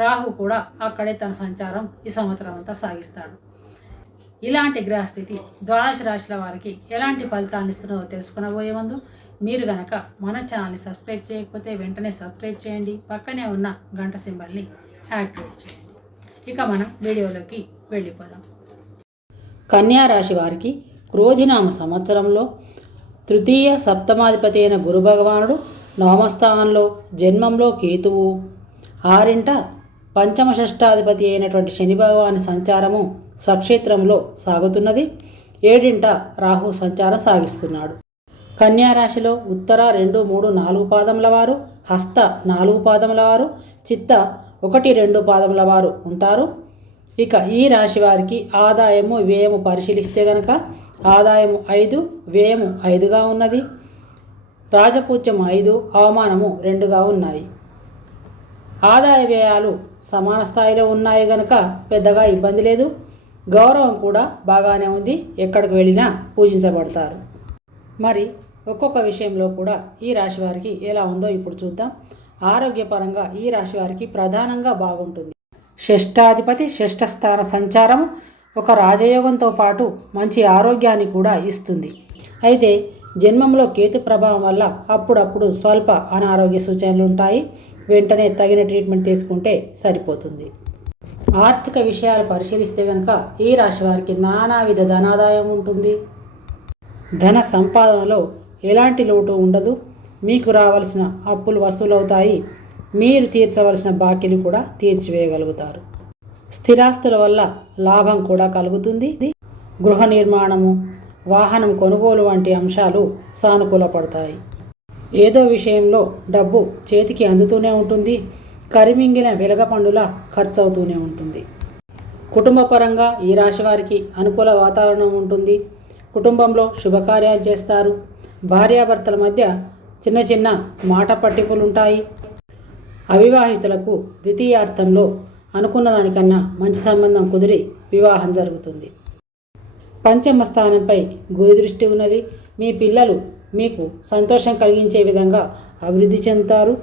రాహు కూడా అక్కడే తన సంచారం ఈ సంవత్సరం అంతా సాగిస్తాడు. ఇలాంటి గ్రహస్థితి ద్వాదశ రాశుల వారికి ఎలాంటి ఫలితాన్ని ఇస్తున్నదో తెలుసుకునబోయే ముందు మీరు గనక మన ఛానల్ని సబ్స్క్రైబ్ చేయకపోతే వెంటనే సబ్స్క్రైబ్ చేయండి. పక్కనే ఉన్న గంట సింబల్ని యాక్టివేట్ చేయండి. ఇక మనం వీడియోలోకి వెళ్ళిపోదాం. కన్యా రాశి వారికి క్రోధినామ సంవత్సరంలో తృతీయ సప్తమాధిపతి అయిన గురు భగవానుడు నవమస్థానంలో జన్మంలో కేతువు. ఆరింట పంచమ షష్ఠాధిపతి అయినటువంటి శని భగవాని సంచారము స్వక్షేత్రంలో సాగుతున్నది. ఏడింట రాహు సంచారం సాగిస్తున్నాడు. కన్యా రాశిలో ఉత్తర రెండు మూడు నాలుగు పాదముల వారు హస్త నాలుగు పాదముల వారు చిత్త ఒకటి రెండు పాదముల వారు ఉంటారు. ఇక ఈ రాశి వారికి ఆదాయము వ్యయము పరిశీలిస్తే గనక ఆదాయము ఐదు వ్యయము ఐదుగా ఉన్నది. రాజపూజ్యం ఐదు అవమానము రెండుగా ఉన్నాయి. ఆదాయ వ్యయాలు సమాన స్థాయిలో ఉన్నాయి గనుక పెద్దగా ఇబ్బంది లేదు. గౌరవం కూడా బాగానే ఉంది. ఎక్కడికి వెళ్ళినా పూజించబడతారు. మరి ఒక్కొక్క విషయంలో కూడా ఈ రాశి వారికి ఎలా ఉందో ఇప్పుడు చూద్దాం. ఆరోగ్యపరంగా ఈ రాశి వారికి ప్రధానంగా బాగుంటుంది. షష్టాధిపతి షష్ఠస్థాన సంచారం ఒక రాజయోగంతో పాటు మంచి ఆరోగ్యాన్ని కూడా ఇస్తుంది. అయితే జన్మంలో కేతు ప్రభావం వల్ల అప్పుడప్పుడు స్వల్ప అనారోగ్య సూచనలు ఉంటాయి. వెంటనే తగిన ట్రీట్మెంట్ తీసుకుంటే సరిపోతుంది. ఆర్థిక విషయాలు పరిశీలిస్తే కనుక ఈ రాశి వారికి నానావిధ ధనాదాయం ఉంటుంది. ధన సంపాదనలో ఎలాంటి లోటు ఉండదు. మీకు రావాల్సిన అప్పులు వసూలవుతాయి. మీరు తీర్చవలసిన బాకీలు కూడా తీర్చివేయగలుగుతారు. స్థిరాస్తుల వల్ల లాభం కూడా కలుగుతుంది. గృహ నిర్మాణము వాహనం కొనుగోలు వంటి అంశాలు సానుకూలపడతాయి. ఏదో విషయంలో డబ్బు చేతికి అందుతూనే ఉంటుంది కరిమింగిన వెలగపండుల ఖర్చు అవుతూనే ఉంటుంది. కుటుంబ పరంగా ఈ రాశి వారికి అనుకూల వాతావరణం ఉంటుంది. కుటుంబంలో శుభకార్యాలు చేస్తారు. భార్యాభర్తల మధ్య చిన్న చిన్న మాట పట్టింపులు ఉంటాయి అవివాహితులకు ద్వితీయార్థంలో అనుకున్న దానికన్నా మంచి సంబంధం కుదిరి వివాహం జరుగుతుంది. పంచమ స్థానంపై గురి దృష్టి ఉన్నది. మీ పిల్లలు మీకు సంతోషం కలిగించే విధంగా అభివృద్ధి చెందుతారు.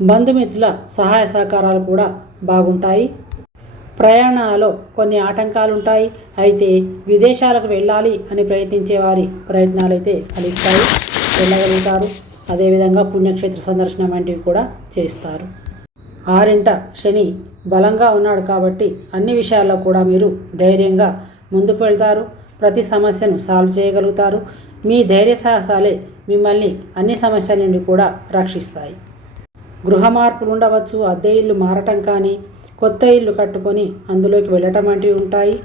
బంధుమిత్రుల సహాయ సహకారాలు కూడా బాగుంటాయి. ప్రయాణాలలో కొన్ని ఆటంకాలు ఉంటాయి అయితే విదేశాలకు వెళ్ళాలి అని ప్రయత్నించే వారి ప్రయత్నాలు అయితే ఫలిస్తాయి. వెళ్ళగలుగుతారు. అదేవిధంగా పుణ్యక్షేత్ర సందర్శన వంటివి కూడా చేస్తారు. ఆరింట శని బలంగా ఉన్నాడు కాబట్టి అన్ని విషయాల్లో కూడా మీరు ధైర్యంగా ముందుకు వెళ్తారు. ప్రతి సమస్యను సాల్వ్ చేయగలుగుతారు. మీ ధైర్య సాహసాలే మిమ్మల్ని అన్ని సమస్యల నుండి కూడా రక్షిస్తాయి. గృహ మార్పులు ఉండవచ్చు అద్దె ఇల్లు మారటం కానీ కొత్త ఇల్లు కట్టుకొని అందులోకి వెళ్ళటం వంటివి ఉంటాయి.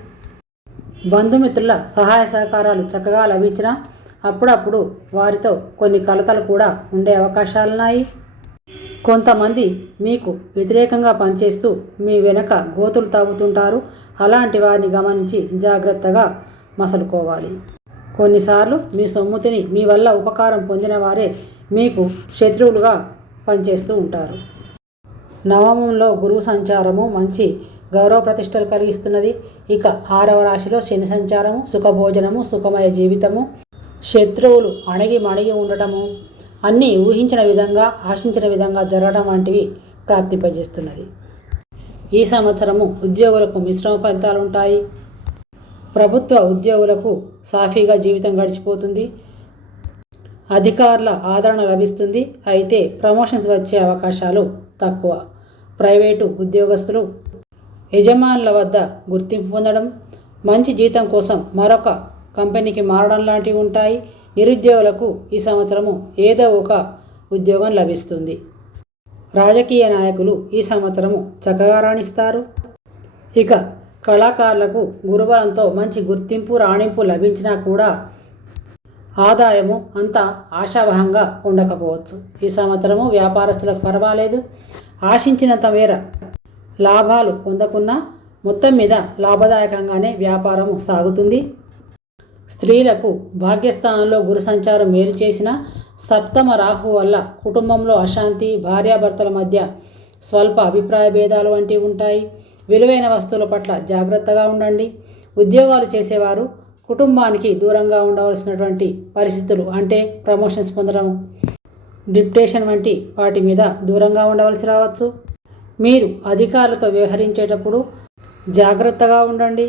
బంధుమిత్రుల సహాయ సహకారాలు చక్కగా లభించినా అప్పుడప్పుడు వారితో కొన్ని కలతలు కూడా ఉండే అవకాశాలున్నాయి. కొంతమంది మీకు వ్యతిరేకంగా పనిచేస్తూ మీ వెనక గోతులు తవ్వుతుంటారు అలాంటి వారిని గమనించి జాగ్రత్తగా మసలుకోవాలి. కొన్నిసార్లు మీ సొమ్ముతిని మీ వల్ల ఉపకారం పొందిన వారే మీకు శత్రువులుగా పనిచేస్తూ ఉంటారు. నవమంలో గురువు సంచారము మంచి గౌరవ ప్రతిష్టలు కలిగిస్తున్నది. ఇక ఆరవ రాశిలో శని సంచారము సుఖభోజనము సుఖమయ జీవితము. శత్రువులు అణగి మణిగి ఉండటము అన్నీ ఊహించిన విధంగా ఆశించిన విధంగా జరగడం వంటివి ప్రాప్తింపజేస్తున్నది. ఈ సంవత్సరము ఉద్యోగులకు మిశ్రమ ఫలితాలు ఉంటాయి ప్రభుత్వ ఉద్యోగులకు సాఫీగా జీవితం గడిచిపోతుంది. అధికారుల ఆదరణ లభిస్తుంది. అయితే ప్రమోషన్స్ వచ్చే అవకాశాలు తక్కువ. ప్రైవేటు ఉద్యోగస్తులు యజమానుల వద్ద గుర్తింపు పొందడం మంచి జీతం కోసం మరొక కంపెనీకి మారడం లాంటివి ఉంటాయి. నిరుద్యోగులకు ఈ సంవత్సరము ఏదో ఒక ఉద్యోగం లభిస్తుంది. రాజకీయ నాయకులు ఈ సంవత్సరము చక్కగా రాణిస్తారు. ఇక కళాకారులకు గురుబలంతో మంచి గుర్తింపు రాణింపు లభించినా కూడా ఆదాయము అంత ఆశావహంగా ఉండకపోవచ్చు. ఈ సంవత్సరము వ్యాపారస్తులకు పర్వాలేదు. ఆశించినంత మేర లాభాలు పొందకున్నా మొత్తం మీద లాభదాయకంగానే వ్యాపారము సాగుతుంది. స్త్రీలకు భాగ్యస్థానంలో గురు సంచారం మేలు చేసిన సప్తమ రాహు వల్ల కుటుంబంలో అశాంతి భార్యాభర్తల మధ్య స్వల్ప అభిప్రాయ భేదాలు వంటివి ఉంటాయి. విలువైన వస్తువుల పట్ల జాగ్రత్తగా ఉండండి. ఉద్యోగాలు చేసేవారు కుటుంబానికి దూరంగా ఉండవలసినటువంటి పరిస్థితులు అంటే ప్రమోషన్స్ పొందడం డిప్టేషన్ వంటి వాటి మీద దూరంగా ఉండవలసి రావచ్చు. మీరు అధికారులతో వ్యవహరించేటప్పుడు జాగ్రత్తగా ఉండండి.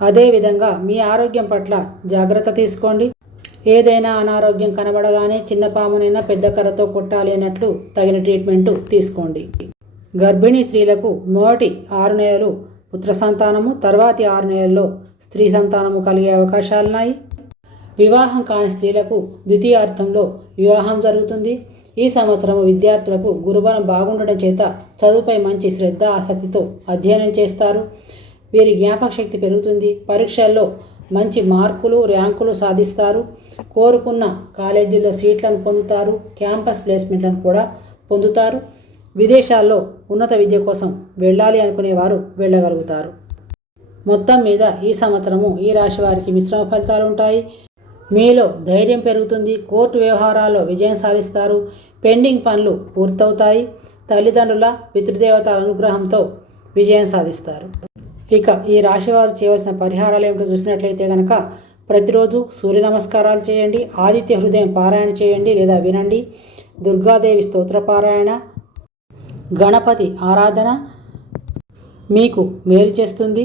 అదేవిధంగా మీ ఆరోగ్యం పట్ల జాగ్రత్త తీసుకోండి. ఏదైనా అనారోగ్యం కనబడగానే చిన్న పామునైనా పెద్ద కర్రతో కొట్టాలి అన్నట్లు తగిన ట్రీట్మెంట్ తీసుకోండి. గర్భిణీ స్త్రీలకు మొదటి ఆరు నెలలు పుత్ర సంతానము తర్వాతి ఆరు నెలల్లో స్త్రీ సంతానము కలిగే అవకాశాలున్నాయి. వివాహం కాని స్త్రీలకు ద్వితీయార్థంలో వివాహం జరుగుతుంది. ఈ సంవత్సరం విద్యార్థులకు గురుబలం బాగుండడం చేత చదువుపై మంచి శ్రద్ధ ఆసక్తితో అధ్యయనం చేస్తారు. వీరి జ్ఞాపక శక్తి పెరుగుతుంది. పరీక్షల్లో మంచి మార్కులు ర్యాంకులు సాధిస్తారు. కోరుకున్న కాలేజీల్లో సీట్లను పొందుతారు. క్యాంపస్ ప్లేస్మెంట్లను కూడా పొందుతారు. విదేశాల్లో ఉన్నత విద్య కోసం వెళ్ళాలి అనుకునేవారు వెళ్ళగలుగుతారు. మొత్తం మీద ఈ సంవత్సరము ఈ రాశి వారికి మిశ్రమ ఫలితాలు ఉంటాయి. మీలో ధైర్యం పెరుగుతుంది. కోర్టు వ్యవహారాల్లో విజయం సాధిస్తారు. పెండింగ్ పనులు పూర్తవుతాయి. తల్లిదండ్రుల పితృదేవతల అనుగ్రహంతో విజయం సాధిస్తారు. ఇక ఈ రాశి వారు చేయవలసిన పరిహారాలు ఏమిటో చూసినట్లయితే కనుక ప్రతిరోజు సూర్య నమస్కారాలు చేయండి. ఆదిత్య హృదయం పారాయణ చేయండి లేదా వినండి. దుర్గాదేవి స్తోత్ర పారాయణ గణపతి ఆరాధన మీకు మేలు చేస్తుంది.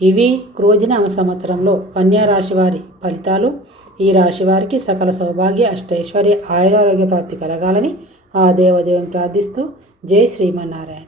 ఇవి క్రోధినామ సంవత్సరంలో కన్యా రాశి వారి ఫలితాలు. ఈ రాశి వారికి సకల సౌభాగ్య అష్టైశ్వర్య ఆయురారోగ్య ప్రాప్తి కలగాలని ఆ దేవదేవం ప్రార్థిస్తూ జై శ్రీమన్నారాయణ.